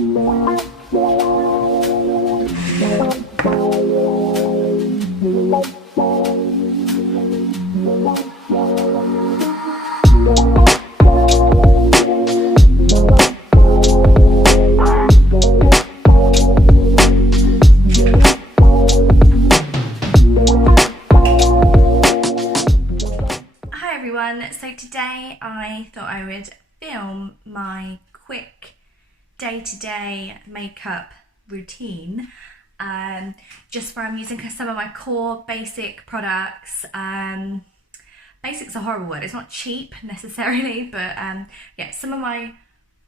So today I thought I would film my quick day-to-day makeup routine, just where I'm using some of my core basic products. Basic's a horrible word, it's not cheap necessarily, but yeah, some of my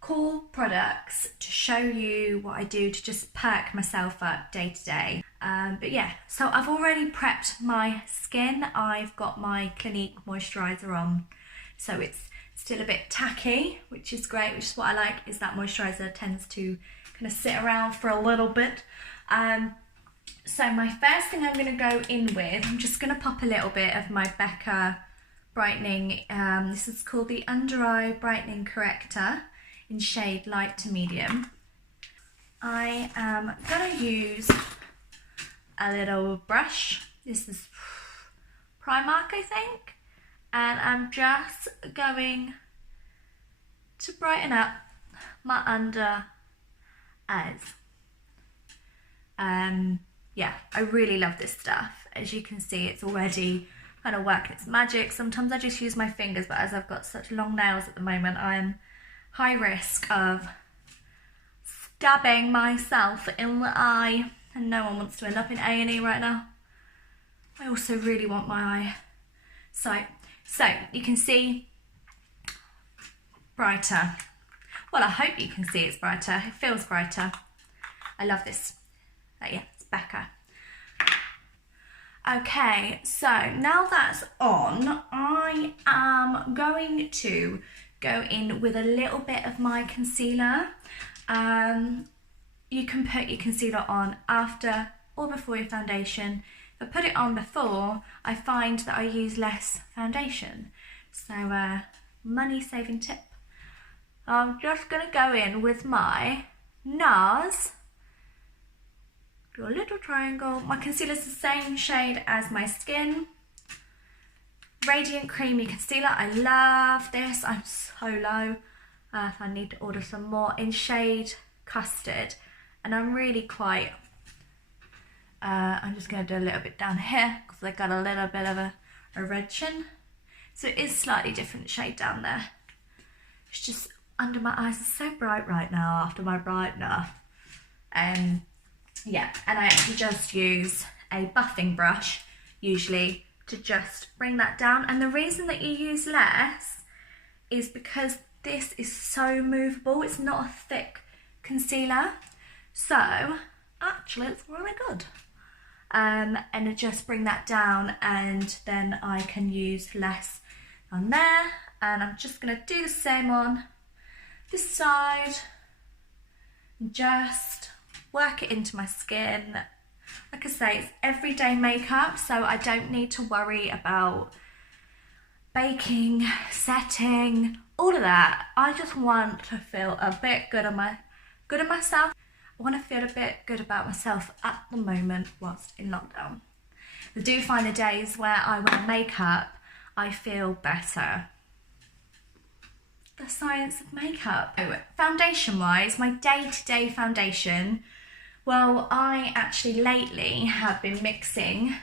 core products to show you what I do to just perk myself up day to day. But yeah, so I've already prepped my skin. I've got my Clinique moisturiser on, so it's still a bit tacky, which is great, which is what I like, is that moisturiser tends to kind of sit around for a little bit. So my first thing I'm going to go in with, I'm just going to pop a little bit of my Becca brightening, this is called the Under Eye Brightening Corrector in shade light to medium. I am going to use a little brush, this is Primark I think, and I'm just going to brighten up my under eyes. Yeah, I really love this stuff. As you can see, it's already kind of working its magic. Sometimes I just use my fingers, but as I've got such long nails at the moment, I'm high risk of stabbing myself in the eye, and no one wants to end up in A&E right now. I also really want my eyesight. So you can see brighter. Well, I hope you can see it's brighter. It feels brighter. I love this. Yeah, it's Becca. Okay, so now that's on, I am going to go in with a little bit of my concealer. You can put your concealer on after or before your foundation. If I put it on before, I find that I use less foundation. So money saving tip. I'm just going to go in with my Nars, do a little triangle. My concealer's the same shade as my skin. Radiant Creamy Concealer, I love this. I'm so low. I need to order some more in shade Custard. And I'm really quite, I'm just going to do a little bit down here because I got a little bit of a red chin. So it is slightly different shade down there. It's just under my eyes, it's so bright right now after my brightener. Yeah, and I actually just use a buffing brush usually to just bring that down. And the reason that you use less is because this is so movable. It's not a thick concealer, so actually it's really good. And I just bring that down, and then I can use less on there. And I'm just going to do the same on this side and just work it into my skin. Like I say, it's everyday makeup, so I don't need to worry about baking, setting, all of that. I just want to feel a bit good on myself. I want to feel a bit good about myself at the moment whilst in lockdown. I do find the days where I wear makeup, I feel better. The science of makeup. Foundation wise, my day-to-day foundation, well, I actually lately have been mixing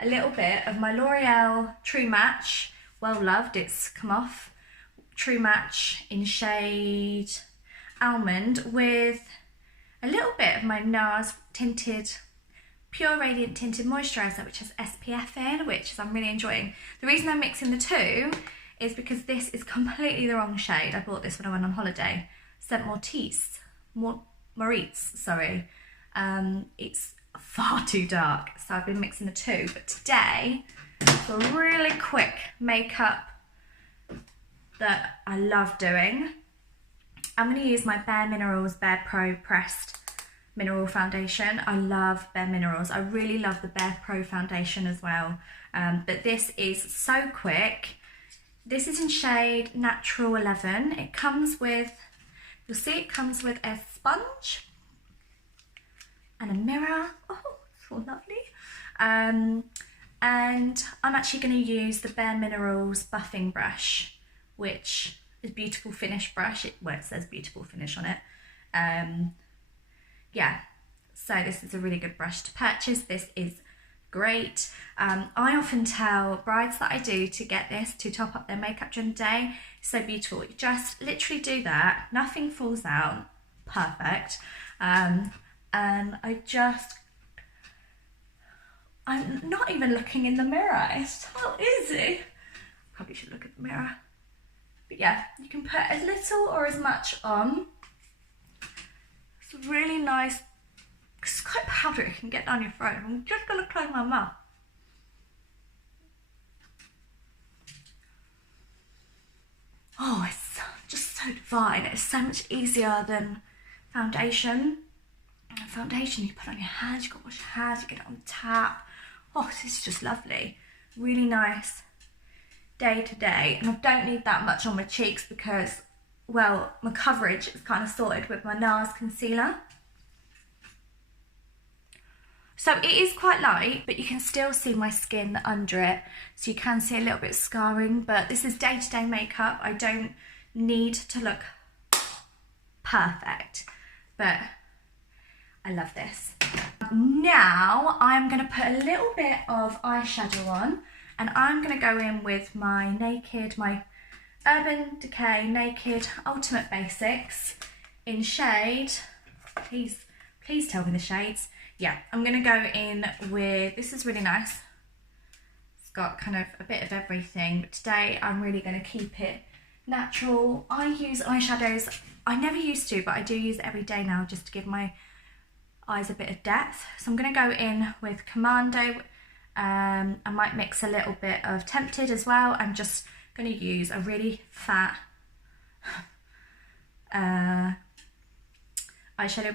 a little bit of my L'Oreal True Match, well loved, it's come off, True Match in shade Almond, with a little bit of my Nars tinted, Pure Radiant Tinted Moisturiser, which has SPF in, which I'm really enjoying. The reason I'm mixing the two is because this is completely the wrong shade. I bought this when I went on holiday. Saint Moritz, sorry. It's far too dark, so I've been mixing the two. But today, for a really quick makeup that I love doing, I'm going to use my Bare Minerals Bare Pro Pressed Mineral Foundation. I love Bare Minerals. I really love the Bare Pro Foundation as well. But this is so quick. This is in shade Natural 11. It comes with, you'll see it comes with sponge and a mirror. Oh, so lovely. And I'm actually going to use the Bare Minerals buffing brush, which is Beautiful Finish brush. It says Beautiful Finish on it. Yeah, so this is a really good brush to purchase. This is great. I often tell brides that I do to get this to top up their makeup during the day. It's so beautiful. You just literally do that, nothing falls out, perfect. And I'm not even looking in the mirror, it's so easy. Probably should look at the mirror. But yeah, you can put as little or as much on. It's really nice. It's quite powdery, it can get down your throat. I'm just gonna close my mouth. Oh, it's just so divine. It's so much easier than foundation. Foundation you put on your hands, you've got to wash your hands, you get it on tap. Oh, this is just lovely. Really nice day to day. And I don't need that much on my cheeks because, well, my coverage is kind of sorted with my Nars concealer. So it is quite light, but you can still see my skin under it. So you can see a little bit of scarring, but this is day-to-day makeup. I don't need to look perfect, but I love this. Now I'm going to put a little bit of eyeshadow on, and I'm going to go in with my Urban Decay Naked Ultimate Basics in shade, please tell me the shades. Yeah, I'm going to go in with, this is really nice. It's got kind of a bit of everything, but today I'm really going to keep it natural. I use eyeshadows, I never used to, but I do use it every day now just to give my eyes a bit of depth. So I'm going to go in with Commando. I might mix a little bit of Tempted as well. I'm just going to use a really fat eyeshadow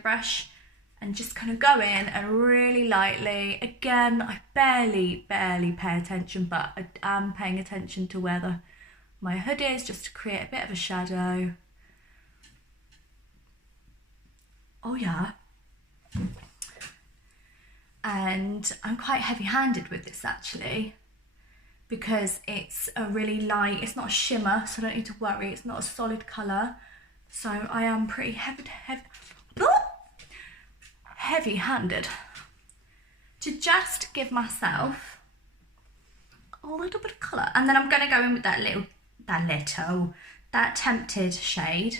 brush and just kind of go in and really lightly. Again, I barely pay attention, but I am paying attention to where my hood is, just to create a bit of a shadow. Oh yeah. And I'm quite heavy-handed with this actually, because it's a really light, it's not a shimmer, so I don't need to worry, it's not a solid colour. So I am pretty heavy-handed to just give myself a little bit of colour. And then I'm going to go in with that Tempted shade.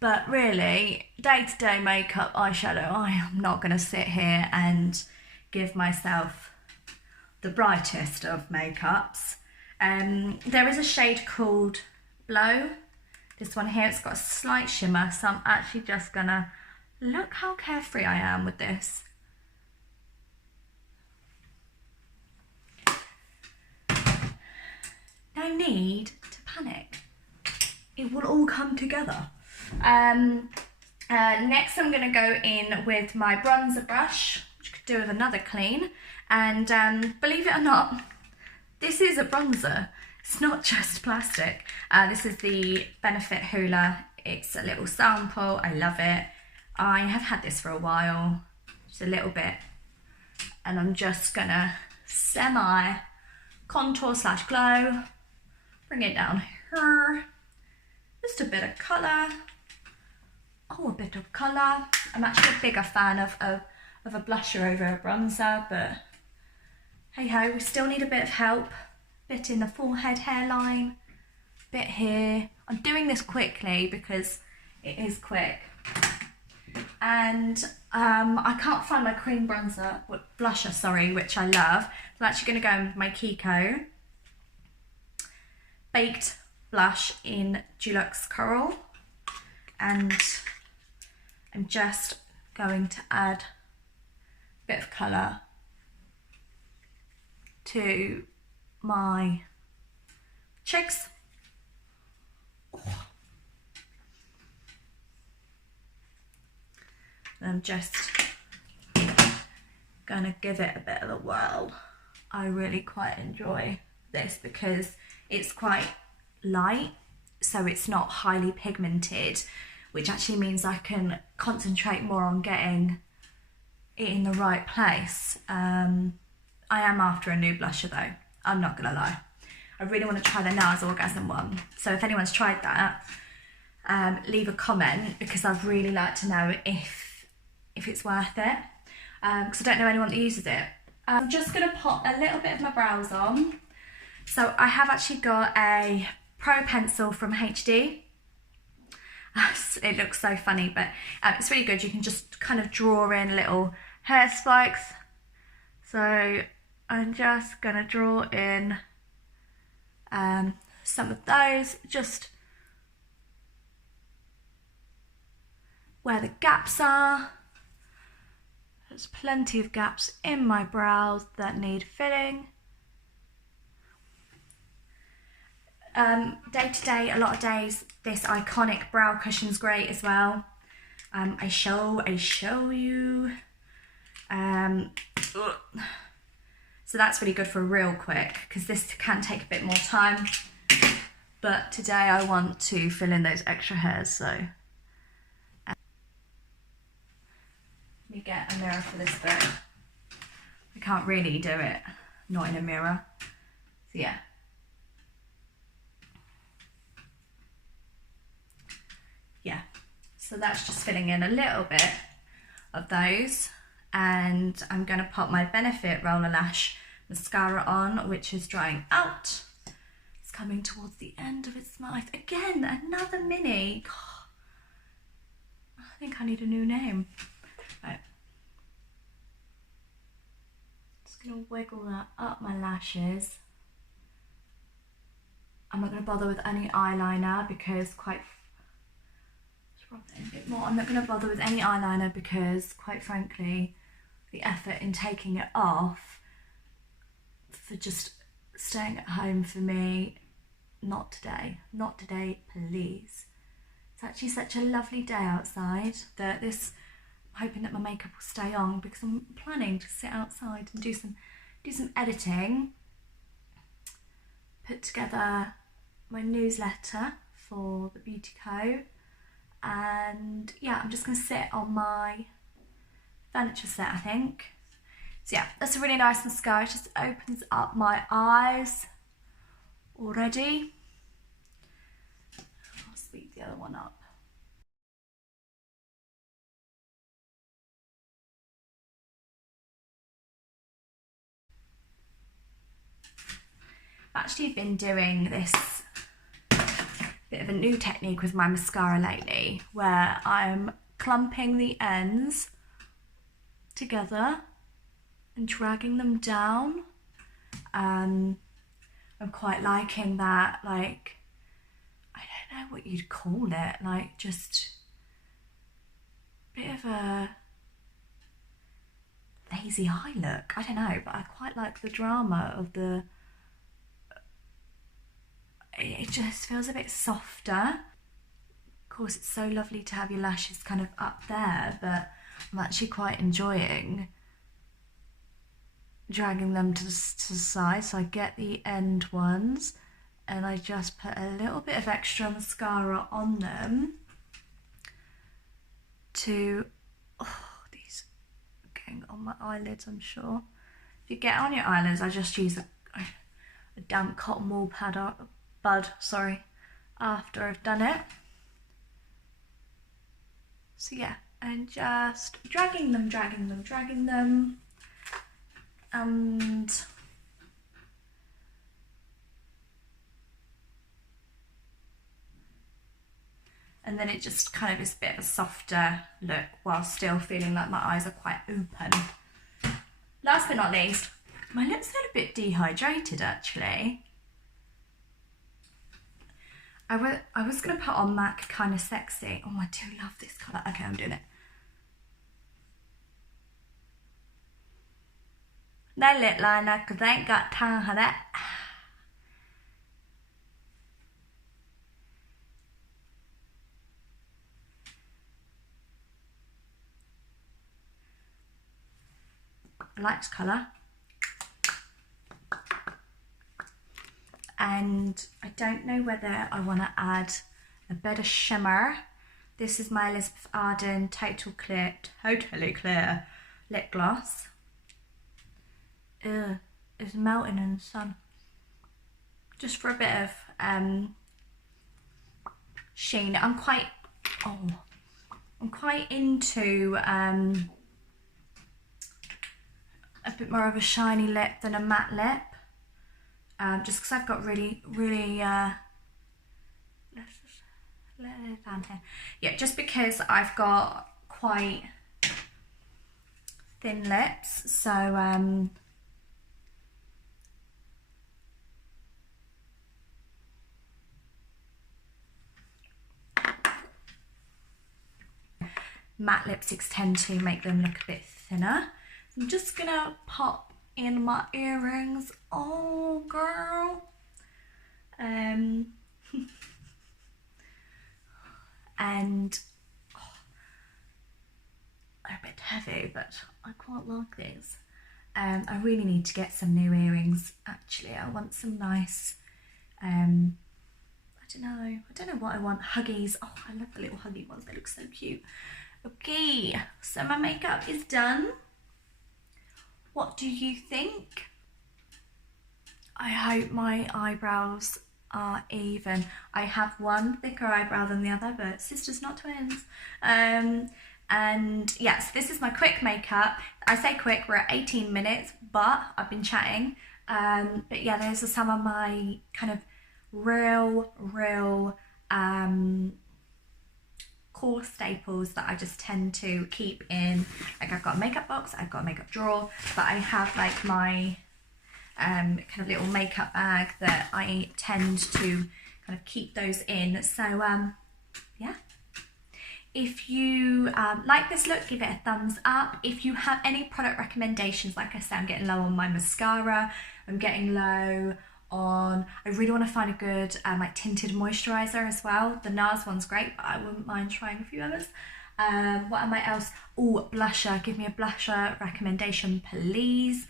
But really, day-to-day makeup, eyeshadow, I am not going to sit here and give myself the brightest of makeups. There is a shade called Blow. This one here, it's got a slight shimmer, so I'm actually just going to look how carefree I am with this. No need to panic. It will all come together. Next I'm going to go in with my bronzer brush, which you could do with another clean, and believe it or not, this is a bronzer, it's not just plastic. This is the Benefit Hoola, it's a little sample, I love it. I have had this for a while, just a little bit, and I'm just going to semi contour / glow, bring it down here, just a bit of colour. Oh, a bit of colour. I'm actually a bigger fan of a blusher over a bronzer, but hey ho, we still need a bit of help. Bit in the forehead hairline, bit here. I'm doing this quickly because it is quick. And I can't find my cream blusher, sorry, which I love. So I'm actually going to go in with my Kiko Baked Blush in Dulux Coral. And I'm just going to add a bit of colour to my cheeks. Oh. I'm just going to give it a bit of a whirl. I really quite enjoy this because it's quite light. so it's not highly pigmented, which actually means I can concentrate more on getting it in the right place. I am after a new blusher though, I'm not gonna lie. I really want to try the Nars Orgasm one. So if anyone's tried that, leave a comment, because I'd really like to know if it's worth it, because I don't know anyone that uses it. I'm just going to pop a little bit of my brows on. So I have actually got a Pro Pencil from HD. It looks so funny, but it's really good. You can just kind of draw in little hair spikes. So I'm just going to draw in some of those, just where the gaps are. There's plenty of gaps in my brows that need filling. Day to day, a lot of days, this iconic brow cushion's great as well. I show you. So that's really good for real quick, because this can take a bit more time. But today I want to fill in those extra hairs, so. Let me get a mirror for this bit. I can't really do it, not in a mirror. So yeah. Yeah, so that's just filling in a little bit of those. And I'm going to pop my Benefit Roller Lash mascara on, which is drying out. It's coming towards the end of its life. Again, another mini. God, I think I need a new name. Right. Just going to wiggle that up my lashes. I'm not going to bother with any eyeliner because I'm not going to bother with any eyeliner because, quite frankly, the effort in taking it off for just staying at home for me, not today, please. It's actually such a lovely day outside that I'm hoping that my makeup will stay on, because I'm planning to sit outside and do some editing, put together my newsletter for the Beauty Co. And yeah, I'm just going to sit on my furniture set, I think. So yeah, that's a really nice mascara. It just opens up my eyes already. I'll speed the other one up. I've actually been doing this bit of a new technique with my mascara lately, where I'm clumping the ends together and dragging them down. I'm quite liking that, like, I don't know what you'd call it, like just a bit of a lazy eye look. I don't know, but I quite like the drama of the, it just feels a bit softer. Of course, it's so lovely to have your lashes kind of up there, but I'm actually quite enjoying dragging them to the side. So I get the end ones and I just put a little bit of extra mascara on them to, these are getting on my eyelids, I'm sure. If you get on your eyelids, I just use a damp cotton wool bud, after I've done it. So yeah, and just dragging them, and then it just kind of is a bit of a softer look while still feeling like my eyes are quite open. Last but not least, my lips feel a bit dehydrated actually. I was going to put on MAC Kind of Sexy. Oh, I do love this colour. Okay, I'm doing it. No lip liner because I ain't got time for that. I like this colour. and I don't know whether I want to add a bit of shimmer. This is my Elizabeth Arden Totally Clear lip gloss. Ugh, it's melting in the sun. Just for a bit of sheen. I'm quite into a bit more of a shiny lip than a matte lip. Just because I've got really let's just let it down here. Yeah, just because I've got quite thin lips, so matte lipsticks tend to make them look a bit thinner. I'm just gonna pop in my earrings. Oh, girl. And they're a bit heavy, but I quite like these. I really need to get some new earrings. Actually, I want some nice. I don't know what I want. Huggies. Oh, I love the little huggy ones. They look so cute. Okay, so my makeup is done. What do you think? I hope my eyebrows are even. I have one thicker eyebrow than the other, but sisters not twins. And yes, this is my quick makeup. I say quick, we're at 18 minutes, but I've been chatting. But yeah, those are some of my kind of real core staples that I just tend to keep in. Like, I've got a makeup box, I've got a makeup drawer, but I have like my kind of little makeup bag that I tend to kind of keep those in. So yeah, if you like this look, give it a thumbs up. If you have any product recommendations, like I said, I'm getting low on my mascara, I'm getting low on, I really want to find a good like tinted moisturiser as well. The Nars one's great, but I wouldn't mind trying a few others. What am I else? Oh, blusher. Give me a blusher recommendation, please.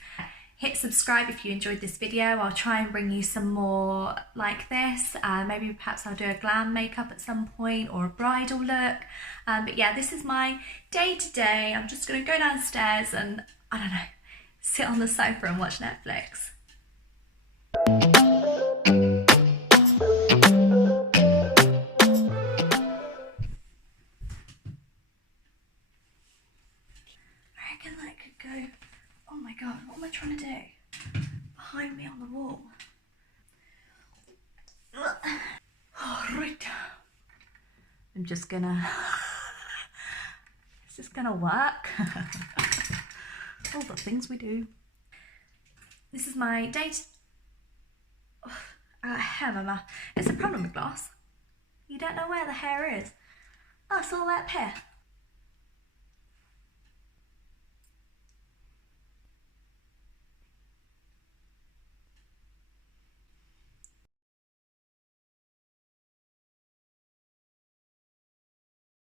Hit subscribe if you enjoyed this video. I'll try and bring you some more like this. Maybe perhaps I'll do a glam makeup at some point, or a bridal look. But yeah, this is my day to day. I'm just going to go downstairs and, I don't know, sit on the sofa and watch Netflix. I reckon that could go, oh my god, what am I trying to do? Behind me on the wall. Alright. I'm just gonna, is this gonna work? All the things we do. This is my date. Hair, mama. It's a problem with gloss. You don't know where the hair is. Oh, it's all that hair.